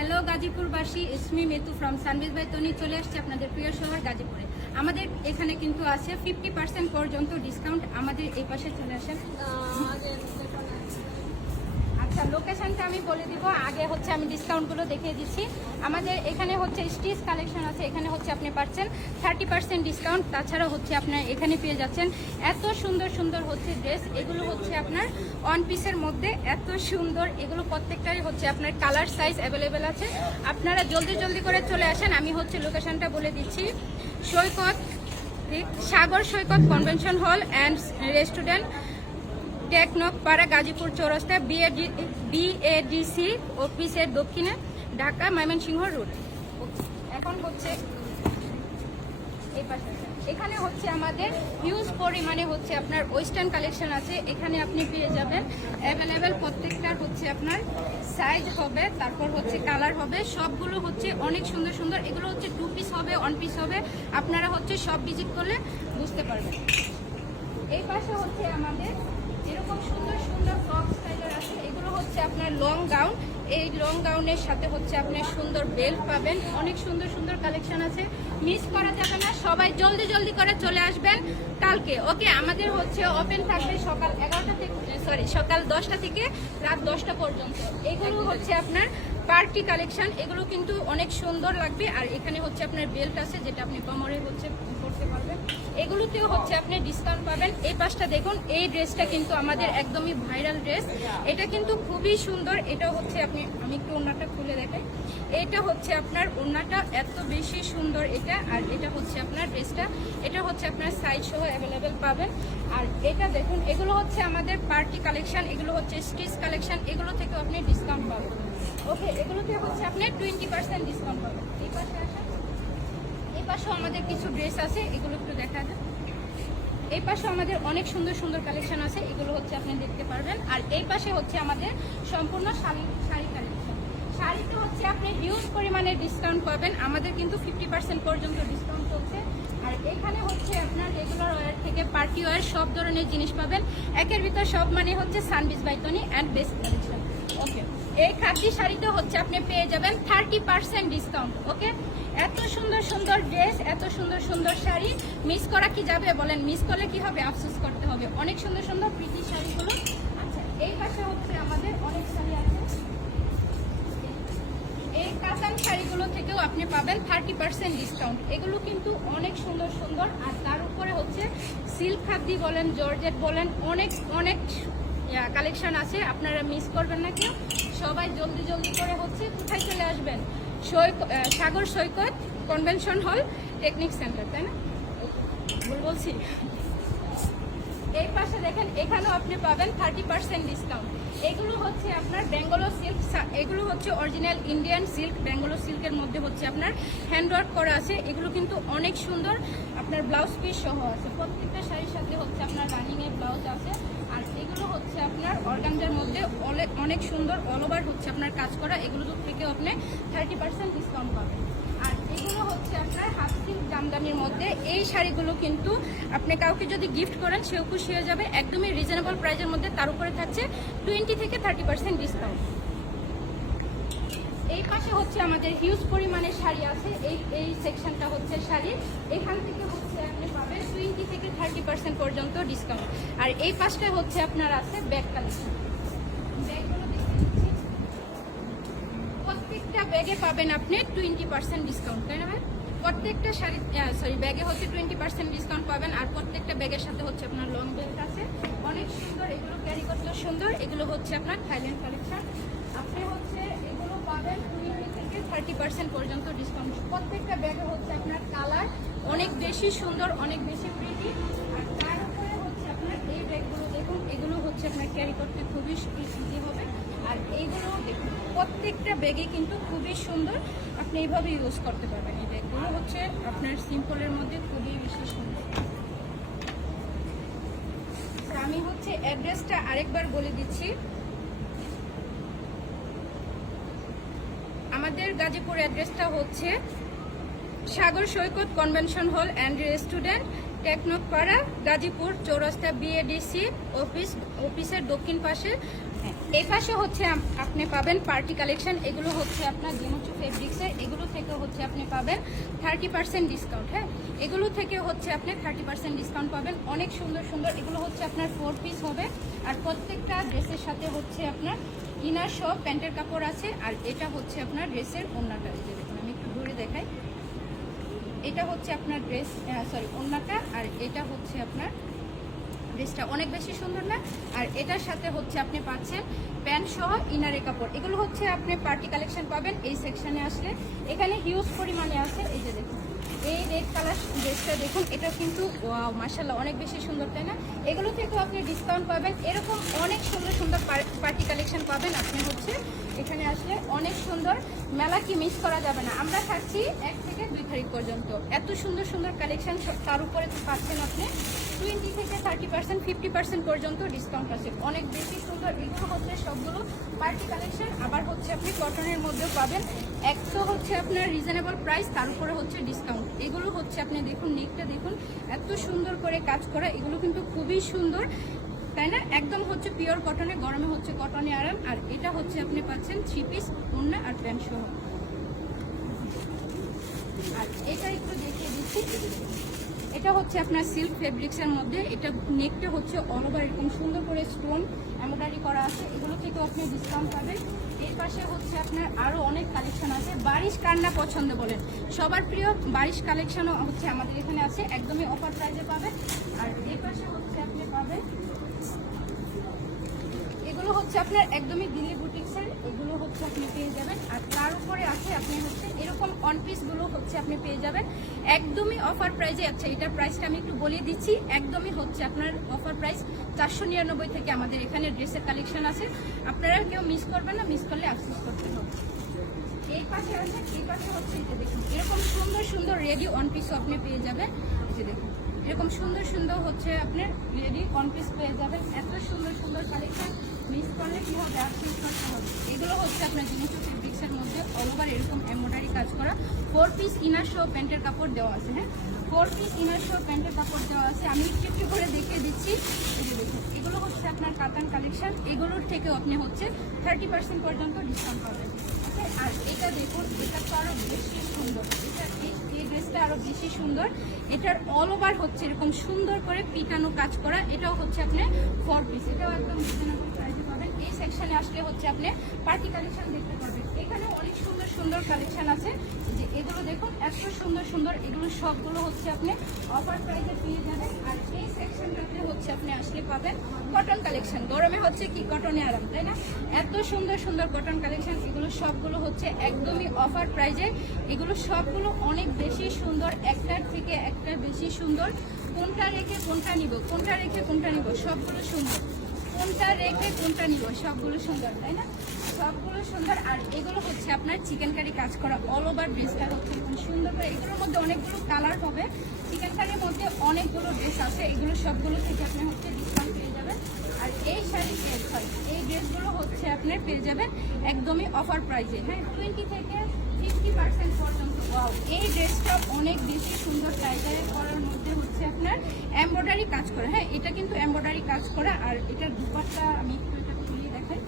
Hello গাজীপুরবাসী ইসমি মেতু ফ্রম সানবিজ বাই তনি চলে আসছে আপনাদের প্রিয় শহর গাজীপুরে। আমাদের এখানে কিন্তু আছে ফিফটি পার্সেন্ট পর্যন্ত ডিসকাউন্ট আমাদের এই পাশে চলে আসেন। আচ্ছা লোকেশনটা আমি বলে দিব। আগে হচ্ছে আমি ডিসকাউন্টগুলো দেখিয়ে দিচ্ছি। আমাদের এখানে হচ্ছে স্টিচ কালেকশন আছে, এখানে হচ্ছে আপনি পাচ্ছেন থার্টি পার্সেন্ট ডিসকাউন্ট তাছাড়া হচ্ছে আপনার এখানে পেয়ে যাচ্ছেন এত সুন্দর সুন্দর হচ্ছে ড্রেস এগুলো হচ্ছে আপনার ওয়ান পিসের মধ্যে এত সুন্দর। এগুলো প্রত্যেকটারই হচ্ছে আপনার কালার সাইজ অ্যাভেলেবেল আছে। আপনারা জলদি জলদি করে চলে আসেন। আমি হচ্ছে লোকেশনটা বলে দিচ্ছি। Saikat Sagar Saikat convention hall and restaurant টেকনক পাড়া গাজীপুর চৌরাস্তা বিএডি বিএডিসি অফিসের দক্ষিণে, ঢাকা ময়মনসিংহ রোড। এখন হচ্ছে এখানে হচ্ছে আমাদের হিউজ পরিমাণে হচ্ছে আপনার ওয়েস্টার্ন কালেকশন আছে। এখানে আপনি পেয়ে যাবেন অ্যাভেলেবেল প্রত্যেকটার হচ্ছে আপনার সাইজ হবে, তারপর হচ্ছে কালার হবে। সবগুলো হচ্ছে অনেক সুন্দর সুন্দর। এগুলো হচ্ছে টু পিস হবে ওয়ান পিস হবে। আপনারা হচ্ছে সব ভিজিট করলে বুঝতে পারবেন। এই পাশে হচ্ছে আমাদের এরকম সুন্দর সুন্দর আছে। এগুলো হচ্ছে আপনার লং গাউন এই লং গাউনের সাথে হচ্ছে আপনি সুন্দর বেল্ট পাবেন। অনেক সুন্দর সুন্দর কালেকশন আছে। মিস করা যাবে না। সবাই জলদি জলদি করে চলে আসবেন কালকে। ওকে আমাদের হচ্ছে ওপেন থাকবে সকাল এগারোটা থেকে সরি সকাল দশটা থেকে রাত দশটা পর্যন্ত। এগুলো হচ্ছে আপনার পার্টি কালেকশন এগুলো কিন্তু অনেক সুন্দর লাগবে। আর এখানে হচ্ছে আপনার বেল্ট আছে, যেটা আপনি কোমরে হচ্ছে করতে পারবেন। এগুলোতেও হচ্ছে আপনি ডিসকাউন্ট পাবেন। এই পাশটা দেখুন, এই ড্রেসটা কিন্তু আমাদের একদমই ভাইরাল ড্রেস এটা কিন্তু খুবই সুন্দর। এটা হচ্ছে আপনি, আমি একটু ওনাটা খুলে দেখাই। এটা হচ্ছে আপনার ওনাটা এত বেশি সুন্দর এটা, আর এটা হচ্ছে আপনার ড্রেসটা এটা হচ্ছে আপনার সাইজ সহ অ্যাভেলেবেল পাবেন। আর এটা দেখুন, এগুলো হচ্ছে আমাদের পার্টি কালেকশন এগুলো হচ্ছে স্টিচ কালেকশন এগুলো থেকেও আপনি ডিসকাউন্ট পাবেন। ওকে এগুলোতে হচ্ছে আপনি টোয়েন্টি পার্সেন্ট ডিসকাউন্ট পাবেন। এই পাশে আসেন। পাশেও আমাদের কিছু ড্রেস আছে, এগুলো একটু দেখা যায় এই পাশে আমাদের অনেক সুন্দর সুন্দর কালেকশন আছে, এগুলো হচ্ছে আপনি দেখতে পারবেন। আর এই পাশে হচ্ছে আমাদের সম্পূর্ণ শাড়ি শাড়ি কালেকশন শাড়িতে হচ্ছে আপনি হিউজ পরিমাণে ডিসকাউন্ট পাবেন, আমাদের কিন্তু ফিফটি পার্সেন্ট পর্যন্ত ডিসকাউন্ট চলছে। আর এখানে হচ্ছে আপনার রেগুলার ওয়ার থেকে পার্টি ওয়ার সব ধরনের জিনিস পাবেন। একের ভিতর সব মানে হচ্ছে সানবিজ বাইতনি অ্যান্ড বেস্ট কালেকশন ওকে এই খাদ্যি শাড়িতে হচ্ছে আপনি পেয়ে যাবেন থার্টি পার্সেন্ট ডিসকাউন্ট ওকে এত সুন্দর সুন্দর ড্রেস এত সুন্দর সুন্দর শাড়ি। মিস করা কি যাবে বলেন? মিস করলে কি হবে? আফসোস করতে হবে। অনেক সুন্দর সুন্দর প্রীতি শাড়িগুলো আচ্ছা এই পাশে হচ্ছে আমাদের অনেক শাড়ি আছে। এই কাতান শাড়িগুলো থেকেও আপনি পাবেন থার্টি পার্সেন্ট ডিসকাউন্ট এগুলো কিন্তু অনেক সুন্দর সুন্দর। আর তার উপরে হচ্ছে সিল্ক খাদ্যি বলেন, জর্জেট বলেন, অনেক অনেক কালেকশন আছে। আপনারা মিস করবেন না কেউ। সবাই জলদি জলদি করে হচ্ছে কোথায় চলে আসবেন? Sagar Saikat convention hall technique centre, তাই না? ভুল বলছি। এই পাশে দেখেন, এখানেও আপনি পাবেন থার্টি পার্সেন্ট ডিসকাউন্ট এগুলো হচ্ছে আপনার বেঙ্গলো সিল্ক এগুলো হচ্ছে অরিজিনাল ইন্ডিয়ান সিল্ক বেঙ্গলো সিল্কের মধ্যে হচ্ছে আপনার হ্যান্ডওয়ার্ক করা আছে। এগুলো কিন্তু অনেক সুন্দর। আপনার ব্লাউজ পিস সহ আছে। প্রত্যেকটা শাড়ির সাথে হচ্ছে আপনার রানিংয়ের ব্লাউজ আছে। হচ্ছে আপনার অর্গানজার মধ্যে অনেক সুন্দর অল ওভার হচ্ছে আপনার কাজ করা, এগুলো থেকে আপনি থার্টি পার্সেন্ট ডিসকাউন্ট পাবেন। আর এগুলো হচ্ছে আপনার হাফ সিল্ক জামদানির মধ্যে, এই শাড়িগুলো কিন্তু আপনি কাউকে যদি গিফট করেন, সেও খুশি হয়ে যাবে। একদমই রিজনেবল প্রাইসের মধ্যে তার উপরে থাকছে টোয়েন্টি থেকে থার্টি পার্সেন্ট ডিসকাউন্ট এই পাশে হচ্ছে আমাদের হিউজ পরিমাণে শাড়ি আছে। এই এই সেকশনটা হচ্ছে শাড়ি। এখান থেকে আপনি পাবেন টোয়েন্টি থেকে থার্টি পার্সেন্ট পর্যন্ত ডিসকাউন্ট আর এই পাশটা হচ্ছে আপনার আছে ব্যাগ কালেকশন প্রত্যেকটা ব্যাগে পাবেন আপনি টোয়েন্টি পার্সেন্ট ডিসকাউন্ট তাই না ভাই? প্রত্যেকটা শাড়ি সরি ব্যাগে হচ্ছে টোয়েন্টি পার্সেন্ট ডিসকাউন্ট পাবেন, আর প্রত্যেকটা ব্যাগের সাথে হচ্ছে আপনার লং বেল্ট আছে। অনেক সুন্দর, এগুলো ক্যারি করতে সুন্দর। এগুলো হচ্ছে আপনার থাইল্যান্ড কালেকশন আপনি হচ্ছে এগুলো পাবেন টোয়েন্টি থেকে থার্টি পার্সেন্ট পর্যন্ত ডিসকাউন্ট প্রত্যেকটা ব্যাগে হচ্ছে আপনার কালার অনেক বেশি সুন্দর, অনেক বেশি প্রিটি আর তার উপরে হচ্ছে আপনার এই ব্যাগগুলো দেখুন, এগুলো হচ্ছে আপনার ক্যারি করতে খুবই ইজি হবে। আর এইগুলো দেখুন, প্রত্যেকটা ব্যাগে কিন্তু খুবই সুন্দর। আপনি এইভাবে ইউজ করতে পারবেন। এই ব্যাগগুলো হচ্ছে আপনার সিম্পলের মধ্যে খুবই বেশি সুন্দর। আমি হচ্ছে অ্যাড্রেসটা আরেকবার বলে দিচ্ছি। আমাদের গাজীপুর অ্যাড্রেসটা হচ্ছে Sagar Saikat convention hall and restaurant Technopara, Gazipur Chowrasta BADC office, অফিসের দক্ষিণ পাশে। এই পাশে হচ্ছে আপনি পাবেন পার্টি কালেকশন। এগুলো হচ্ছে আপনার জিমোচু ফেব্রিক্সের এগুলো থেকে হচ্ছে আপনি পাবেন থার্টি পার্সেন্ট ডিসকাউন্ট হ্যাঁ? এগুলো থেকে হচ্ছে আপনি থার্টি পার্সেন্ট ডিসকাউন্ট পাবেন। অনেক সুন্দর সুন্দর। এগুলো হচ্ছে আপনার ফোর পিস হবে। আর প্রত্যেকটা ড্রেসের সাথে হচ্ছে আপনার ইনার সব প্যান্টের কাপড় আছে। আর এটা হচ্ছে আপনার ড্রেসের এই দেখুন, আমি একটু ঘুরে দেখাই। এটা হচ্ছে আপনার ড্রেস সরি ওড়নাটা আর এটা হচ্ছে আপনার ড্রেসটা অনেক বেশি সুন্দর না? আর এটার সাথে হচ্ছে আপনি পাচ্ছেন প্যান্ট সহ ইনারে কাপড়। এগুলো হচ্ছে আপনি পার্টি কালেকশন পাবেন এই সেকশনে আসলে। এখানে হিউজ পরিমাণে আছে, এই যে দেখুন। এই রেড কালার ড্রেসটা দেখুন, এটা কিন্তু মার্শাল্লাহ অনেক বেশি সুন্দর, তাই না? এগুলো থেকেও আপনি ডিসকাউন্ট পাবেন। এরকম অনেক সুন্দর সুন্দর পার্টি কালেকশন পাবেন আপনি হচ্ছে। এখানে আসলে অনেক সুন্দর, মেলা কি মিস করা যাবে না। আমরা থাকছি এক থেকে দুই তারিখ পর্যন্ত। এত সুন্দর সুন্দর কালেকশন তার উপরে পাচ্ছেন আপনি। থেকে থার্টি পার্সেন্ট ফিফটি পার্সেন্ট পর্যন্ত ডিসকাউন্ট আছে। অনেক বেশি সুন্দর এগুলো হচ্ছে সবগুলো পার্টি কালেকশন আবার হচ্ছে আপনি কটনের মধ্যেও পাবেন। এক তো হচ্ছে আপনার রিজনেবল প্রাইস তার উপরে হচ্ছে ডিসকাউন্ট এগুলো হচ্ছে আপনি দেখুন নেকটা দেখুন, এত সুন্দর করে কাজ করা। এগুলো কিন্তু খুবই সুন্দর। তাই না? একদম হচ্ছে পিওর কটনে গরমে হচ্ছে কটনে আরাম। আর এটা হচ্ছে আপনি পাচ্ছেন থ্রি পিস ওড়না আর প্যান্ট সহ। আর এটা একটু দেখিয়ে দিচ্ছি। এটা হচ্ছে আপনার সিল্ক ফেব্রিক্সের মধ্যে। এটা নেকটা হচ্ছে অল ওভার এরকম সুন্দর করে স্টোন এমব্রয়ডারি করা আছে। এগুলো থেকেও আপনি ডিসকাউন্ট পাবেন। এর পাশে হচ্ছে আপনার আরও অনেক কালেকশন আছে। বারিশ কান্না পছন্দ বলেন। সবার প্রিয় বারিশ কালেকশনও হচ্ছে আমাদের এখানে আছে। একদমই অফার প্রাইজে পাবে আর এর পাশে হচ্ছে আপনি পাবেন এগুলো হচ্ছে আপনার একদমই দিল্লি বুটিক্সের এগুলো হচ্ছে আপনি পেয়ে যাবেন। আর তার উপরে আছে আপনি হচ্ছে এরকম অন পিসগুলো হচ্ছে আপনি পেয়ে যাবেন। একদমই অফার প্রাইজে আচ্ছা এটার প্রাইসটা আমি একটু বলে দিচ্ছি। একদমই হচ্ছে আপনার অফার প্রাইস চারশো নিরানব্বই থেকে আমাদের এখানে ড্রেসের কালেকশন আছে। আপনারা কেউ মিস করবেন না মিস করলে আফসোস করতে হবে। এই পাশে আছে, এই পাশে হচ্ছে যে দেখুন, এরকম সুন্দর সুন্দর রেডি ওয়ান পিসও আপনি পেয়ে যাবেন। দেখুন, এরকম সুন্দর সুন্দর হচ্ছে আপনার রেডি ওয়ান পিস পেয়ে যাবেন। এত সুন্দর সুন্দর কালেকশন মিস করলে কি হবে আর মিস করতে হবে? এগুলো হচ্ছে আপনার জিনিস ফেব্রিক্সের মধ্যে অল এরকম এমব্রয়ডারি কাজ করা। ফোর পিস ইনার শো প্যান্টের কাপড় দেওয়া আছে হ্যাঁ? ফোর পিস ইনার শো প্যান্টের কাপড় দেওয়া আছে। আমি একটু একটু করে দেখিয়ে দিচ্ছি। দেখুন, এগুলো হচ্ছে আপনার কাতান কালেকশন এগুলোর থেকেও আপনি হচ্ছে থার্টি পার্সেন্ট পর্যন্ত ডিসকাউন্ট পাবেন আর এটা দেখুন, এটা তো আরও বেশি সুন্দর। এটা এই- ড্রেসটা আরও বেশি সুন্দর। এটার অল ওভার হচ্ছে এরকম সুন্দর করে পিটানো কাজ করা। এটাও হচ্ছে আপনি ফোর পিস এটাও একদম রিজনেবল প্রাইসে পাবেন এই সেকশনে আসলে হচ্ছে আপনি পার্টি কালেকশন দেখতে পারবেন। এখানে অনেক সুন্দর সুন্দর কালেকশন আছে। যে এগুলো দেখুন, এত সুন্দর সুন্দর এগুলো সবগুলো হচ্ছে আপনি অফার প্রাইসে পেয়ে যাবেন। আর এই সেকশনটাতে হচ্ছে আপনি আসলে পাবেন কটন কালেকশন গরমে হচ্ছে কি কটনে আরাম, তাই না? এত সুন্দর সুন্দর কটন কালেকশন এগুলো সবগুলো হচ্ছে একদমই অফার প্রাইজে এগুলো সবগুলো অনেক বেশি সুন্দর একটার থেকে একটা বেশি সুন্দর। কোনটা রেখে কোনটা নিব, কোনটা রেখে কোনটা নিব, সবগুলো সুন্দর। কোনটা রেখে কোনটা নিব? সবগুলো সুন্দর, তাই না? সবগুলো সুন্দর। আর এগুলো হচ্ছে আপনার চিকেন কারি কাজ করা অল ওভার ড্রেসটা হচ্ছে সুন্দর করে। এগুলোর মধ্যে অনেকগুলো কালার হবে। চিকেন কারির মধ্যে অনেকগুলো ড্রেস আছে। এগুলো সবগুলো থেকে আপনি হচ্ছে আর শাড়ির ড্রেস হয়। এই ড্রেসগুলো হচ্ছে আপনি পেয়ে যাবেন একদমই অফার প্রাইসে হ্যাঁ টোয়েন্টি থেকে ফিফটি পার্সেন্ট পর্যন্ত। ওয়াও এই ড্রেসটা অনেক বেশি সুন্দর টাইগারের করার মধ্যে হচ্ছে আপনার এমব্রয়ডারি কাজ করা। হ্যাঁ এটা কিন্তু এমব্রয়ডারি কাজ করা। আর এটার দুপাটটা আমি একটু এটা খুলিয়ে দেখাই।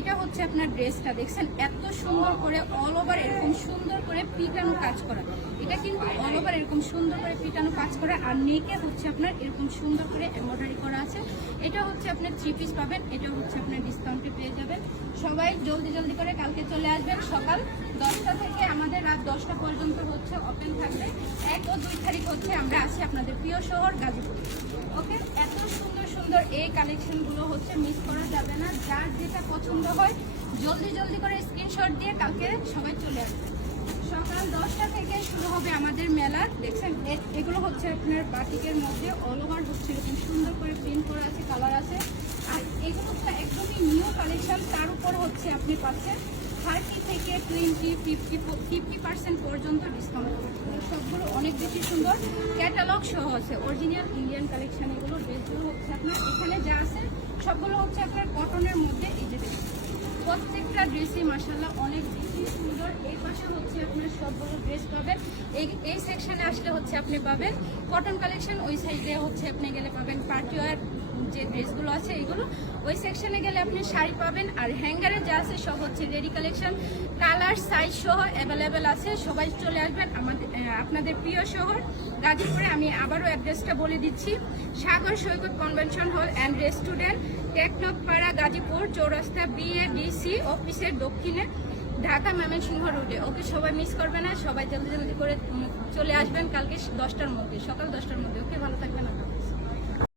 এটা হচ্ছে আপনার ড্রেসটা, দেখছেন? এত সুন্দর করে অল ওভার এরকম সুন্দর করে পিটানো কাজ করা। এটা কিন্তু অল ওভার এরকম সুন্দর করে পিটানো কাজ করা। আর নেকে হচ্ছে আপনার এরকম সুন্দর করে এম্বয়ডারি করা আছে। এটা হচ্ছে আপনার থ্রি পিস পাবেন। এটা হচ্ছে আপনার ডিসকাউন্টে পেয়ে যাবেন। সবাই জলদি জলদি করে কালকে চলে আসবেন সকাল। দশটা থেকে আমাদের রাত দশটা পর্যন্ত হচ্ছে ওপেন থাকবে। এক ও দুই তারিখ হচ্ছে আমরা আছি আপনাদের প্রিয় শহর গাজীপুর। ওকে? এত সুন্দর সুন্দর এই কালেকশনগুলো হচ্ছে মিস করা যাবে না। যার যেটা পছন্দ হয়, জলদি জলদি করে স্ক্রিনশট দিয়ে কালকে সবাই চলে আসবে। সকাল দশটা থেকে শুরু হবে আমাদের মেলা। দেখছেন? এগুলো হচ্ছে আপনার বাটিকের মধ্যে অল ওভার হচ্ছে। এরকম সুন্দর করে প্রিন্ট করা আছে কালার আছে। আর এগুলো হচ্ছে একদমই নিউ কালেকশন তার উপর হচ্ছে আপনি পাচ্ছেন থার্টি থেকে টোয়েন্টি, ফিফটি ফিফটি পার্সেন্ট পর্যন্ত ডিসকাউন্ট সবগুলো অনেক বেশি সুন্দর। ক্যাটালগ সহ আছে। অরিজিনাল ইন্ডিয়ান কালেকশন এগুলো ড্রেসগুলো হচ্ছে আপনার। এখানে যা আছে, সবগুলো হচ্ছে আপনার কটনের মধ্যে এই যে। প্রত্যেকটা ড্রেসই মাসাল্লাহ অনেক বেশি সুন্দর। এই পাশে হচ্ছে আপনার সবগুলো ড্রেস পাবেন। এই এই সেকশনে আসলে হচ্ছে আপনি পাবেন। কটন কালেকশন ওই সাইডে হচ্ছে আপনি গেলে পাবেন। পার্টি ওয়ার যে ড্রেসগুলো আছে এইগুলো ওই সেকশনে গেলে আপনি শাড়ি পাবেন। আর হ্যাঙ্গারে যা আছে সব হচ্ছে রেডি কালেকশন কালার সাইজ সহ অ্যাভেলেবেল আছে। সবাই চলে আসবেন আমাদের আপনাদের প্রিয় শহর। গাজীপুরে আমি আবারও অ্যাড্রেসটা বলে দিচ্ছি। Sagar Saikat convention hall and restaurant Tekonpara Gazipur, Chowrasta BADC অফিসের দক্ষিণে, ঢাকা ময়মনসিংহ রোডে ওকে সবাই মিস করবে না। সবাই জলদি জলদি করে চলে আসবেন কালকে দশটার মধ্যে, সকাল দশটার মধ্যে। ওকে ভালো থাকবেন